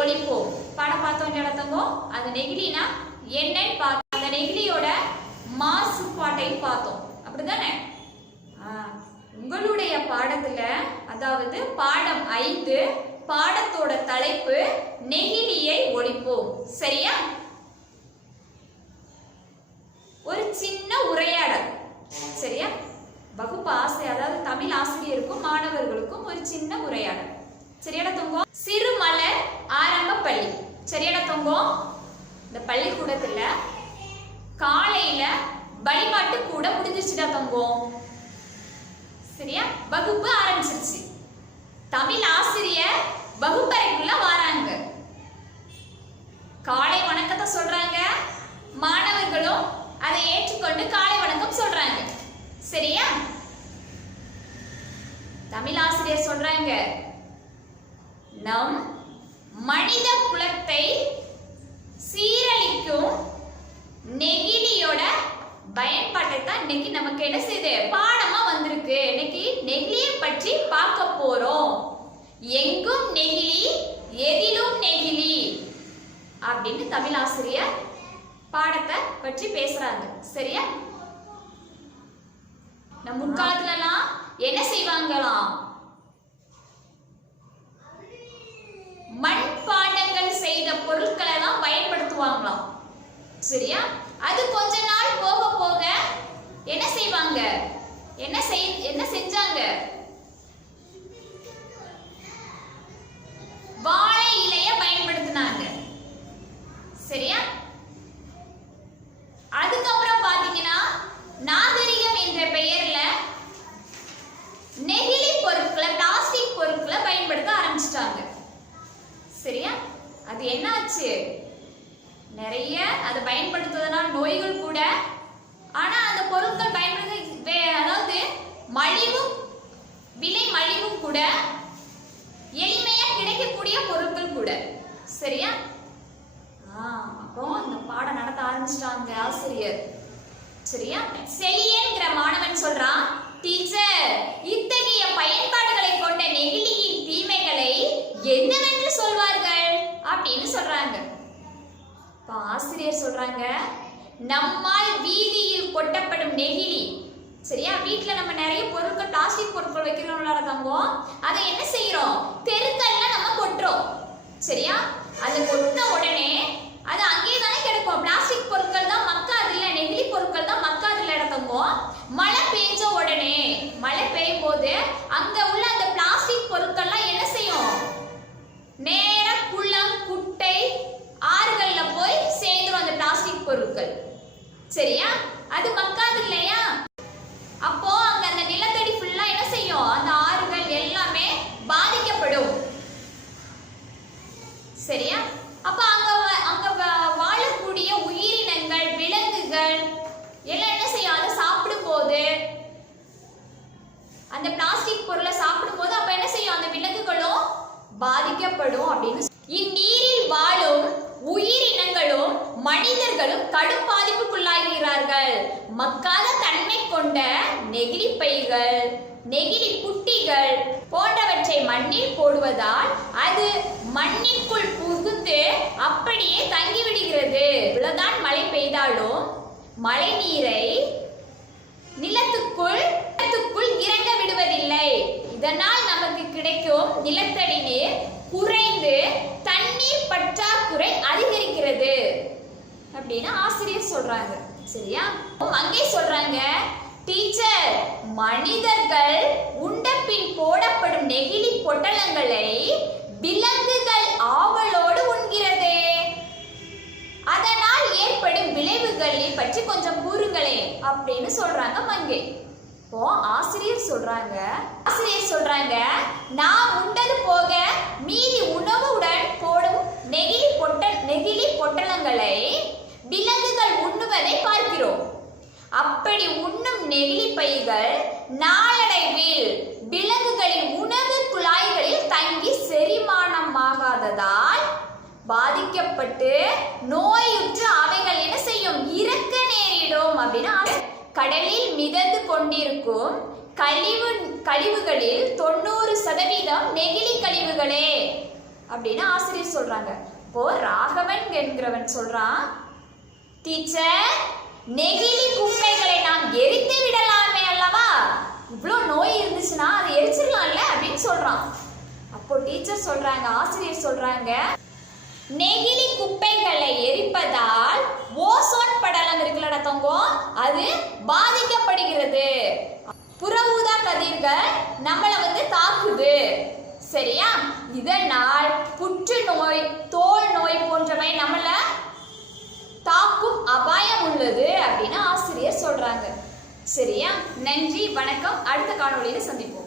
ஒழிப்போம். பாடம் பார்த்தோம் இடத்தங்கும். அது நெகிழினா என்னன்னு பார்த்தோம். அந்த நெகிழியோட மாசுபாட்டையும் பார்த்தோம். அப்படிதானே? உங்களுடைய பாடத்துல, அதாவது பாடம் 5 பாடத்தோட தலைப்பு நெகிழியை ஒழிப்போம். சரியா? ஒரு சின்ன உரையாடல். சரியா? வகுப்பு அதாவது தமிழ் ஆசிரியருக்கும் மாணவர்களுக்கும் ஒரு சின்ன உரையாடல். சரியாடா தங்கம்? சிறுமலர் ஆரம்ப பள்ளி. சரியாடா தங்கம்? இந்த பள்ளிக்கூடத்துல காலையில வழிபாட்டு கூட முடிஞ்சிருச்சுடா தங்கம். சரியா? வகுப்பு ஆரம்பிச்சிருச்சு. தமிழ் ஆசிரியர் வகுப்பறைக்குள்ள வராங்க. காலை வணக்கத்தை சொல்றாங்க. மாணவர்களும் அதை ஏற்றுக்கொண்டு காலை வணக்கம் சொல்றாங்க. சரியா? தமிழ் ஆசிரியர் சொல்றாங்க, நம் மனித குலத்தை சீரழிக்கும் நெகிழியோட பயன்பாட்டை தான் இன்னைக்கு நமக்கு என்ன செய்யுது, பாடமா வந்திருக்கு. இன்னைக்கு நெகிழியை பற்றி பார்க்க போறோம். எங்கும் நெகிழி, எதிலும் நெகிழி அப்படின்னு தமிழ் ஆசிரியர் பாடத்தை பற்றி பேசுறாங்க. சரியா? நம் முற்காலத்துல எல்லாம் என்ன செய்வாங்களாம், மண்பாண்டங்கள் செய்த பொருட்களை தான் பயன்படுத்துவாங்களாம். சரியா? அது கொஞ்ச நாள் போக போக என்ன செய்வாங்க, என்ன செஞ்சாங்க, வாழை இலைய பயன்படுத்தினாங்க. சரியா? அதுக்கப்புறம் பாத்தீங்கன்னா நாகரிகம் என்ற பெயர்ல நெகிழி பொருட்களை, பிளாஸ்டிக் பொருட்களை பயன்படுத்த ஆரம்பிச்சிட்டாங்க. சரியா? அது என்ன ஆச்சு, நிறைய அதை பயன்படுத்துவதனால் நோய்கள் கூட. ஆனா அந்த பொருட்கள் பயன்படுத்த, அதாவது மலிவும், விலை மலிவும் கூட, எளிமையா கிடைக்கக்கூடிய பொருட்கள் கூட. சரியா? அப்புறம் இந்த பாடம் நடத்த ஆரம்பிச்சிட்டாங்க ஆசிரியர். சரியா? செலியன்கிற மாணவன் சொல்றான், டீச்சர், இத்தகைய பயன்பாடுகளை கொண்ட நெகிழியின் தீமைகளை என்னவென்று சொல்வார்கள் அப்படின்னு சொல்றாங்க. ஆசிரியர் சொல்றாங்க, நம்மால் வீதியில் கொட்டப்படும் நெகிழி. சரியா? வீட்டுல நம்ம நிறைய பொருட்கள், பிளாஸ்டிக் பொருட்கள் வைக்கிறோம்ல தங்கம், அதை என்ன செய்யறோம், தெருக்கல்ல நம்ம கொட்டுறோம். சரியா? அது கொட்டின உடனே அது அங்கேயே தானே கிடக்கும். பிளாஸ்டிக் பொருட்கள் தான் மக்காது இல்ல, நெகிழி பொருட்கள் தான் மக்காது இல்ல தங்கம். மழை பெய்ஞ்ச உடனே, மழை பெய்யும் போது அங்க உள்ள அந்த பிளாஸ்டிக் பொருட்கள்லாம் என்ன செய்யும், நேர குளம், குட்டை, ஆறுகள்ல போய் சேர்ந்துரும் அந்த பிளாஸ்டிக் பொருட்கள். சரியா? அது மக்காது இல்லையா? அப்போ அங்க அந்த நிலத்தடி ஃபுல்லா என்ன செய்யும், அந்த ஆறுகள் எல்லாமே பாதிக்கப்படும். சரியா? அப்ப அங்க வாழக்கூடிய உயிரினங்கள், விலங்குகள் எல்லாம் என்ன செய்யும், அதை சாப்பிடும் போது, அந்த பிளாஸ்டிக் பொருளை சாப்பிடும் போது அப்ப என்ன செய்யும், அந்த விலங்குகளும் பாதிக்கப்படும் அப்படின்னு. இந்நீரில் வாழும் உயிரினங்களும் மனிதர்களும் கடும் பாதிப்புக்குள்ளாகிறார்கள். மக்காத தன்மை கொண்ட நெகிழி பைகள், நெகிழி புட்டிகள் போன்றவற்றை மண்ணில் போடுவதால் அது மண்ணிற்குள் புகுந்து அப்படியே தங்கிவிடுகிறது. இவ்வளவுதான் மழை பெய்தாலும் மழை நீரை நிலத்துக்குள் இறங்க விடுவதில்லை. இதனால் நமக்கு கிடைக்கும் நிலத்தடி நீர் குறைந்து தண்ணீர் பற்றாக்குறை அதிகரிக்கிறது அப்படின்னு ஆசிரியர் சொல்றாங்க. சரியா? அங்கே சொல்றாங்க, டீச்சர், மனிதர்கள் உண்டபின் போடப்படும் நெகிழி பொட்டலங்களை விலங்குகள் ஆவலோடு உண்கிறது. அதனால் ஏற்படும் விளைவுகளை பற்றி கொஞ்சம் கூறுங்களே அப்படின்னு சொல்றாங்க மங்கை. இப்போ ஆசிரியர் சொல்றாங்க, நான் உண்டது போக மீதி உணவுடன் போடும் நெகிழி பொட்டலங்களை விலங்குகள் உண்ணுவதை பார்க்கிறோம். அப்படி உண்ணும் நெகிழி பைகள் நாளடைவில் விலங்குகளின் உணவு குழாய்களில் தங்கி செரிமானமாகாததால் பாதிக்கப்பட்டு நோயுற்று அவைகள் என்ன செய்யும், இறக்க நேரிடும் அப்படின்னு. கடலில் மிதந்து கொண்டிருக்கும் கழிவுகளில் 90% நெகிழி கழிவுகளே அப்படின்னு ஆசிரியர் சொல்றாங்க. இப்போ ராகவன் என்கிறவன் சொல்றான், டீச்சர், நெகிழி குப்பைகளை நாம் எரித்து விடலாமே அல்லவா, இவ்வளோ நோய் இருந்துச்சுன்னா அதை எரிச்சிடலாம்ல அப்படின்னு சொல்றான். அப்போ டீச்சர் சொல்றாங்க, ஆசிரியர் சொல்றாங்க, நெகிழி குப்பைகளை எரிப்பதால் ஓசோன் படலம் இருக்குல்லடா தங்கம், அது பாதிக்கப்படுகிறது. புற ஊதா கதிர்கள் நம்மளை தாக்குது. சரியா? இதனால் புற்றுநோய், தோல் நோய் போன்றவை நம்மள தாக்கும் அபாயம் உள்ளது அப்படின்னு ஆசிரியர் சொல்றாங்க. சரியா? நன்றி, வணக்கம். அடுத்த காணொளியில சந்திப்போம்.